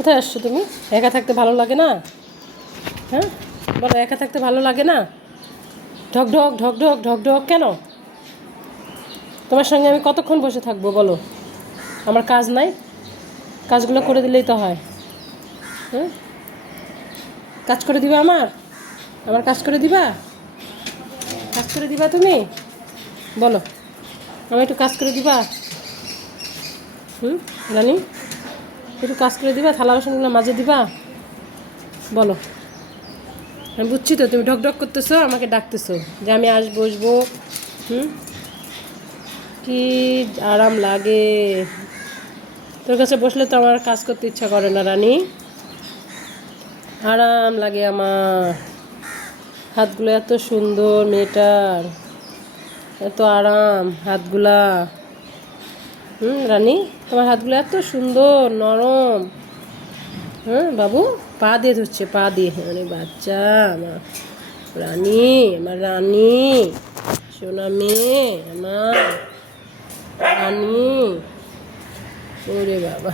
কোথায় আসছো তুমি? একা থাকতে ভালো লাগে না? হ্যাঁ, বলো, একা থাকতে ভালো লাগে না? ঢক ঢক ঢক ঢক ঢক ঢক কেন? তোমার সঙ্গে আমি কতক্ষণ বসে থাকবো বলো? আমার কাজ নাই? কাজগুলো করে দিলেই তো হয়। হ্যাঁ, কাজ করে দিবা আমার? আমার কাজ করে দিবা? কাজ করে দিবা তুমি? বলো, আমি একটু কাজ করে দিবা? রানী, একটু কাজ করে দিবা? থালা বাসনগুলো মাঝে দিবা? বলো। আমি বুঝছি তো তুমি ঢকঢক করতেছো, আমাকে ডাকতেছো যে আমি আসবো বসবো। হুম, কি আরাম লাগে। তোর কাছে বসলে তো আমার কাজ করতে ইচ্ছা করে না রানী। আরাম লাগে আমার। হাতগুলো এত সুন্দর মেয়েটার, এত আরাম হাতগুলা। রানী, তোমার হাতগুলো এত সুন্দর নরম। হ্যাঁ বাবু, পা দিয়ে ধরছে, পা দিয়ে। মানে বাচ্চা আমার রানী, আমার রানী, সোনা মেয়ে আমার রানী। ওরে বাবা।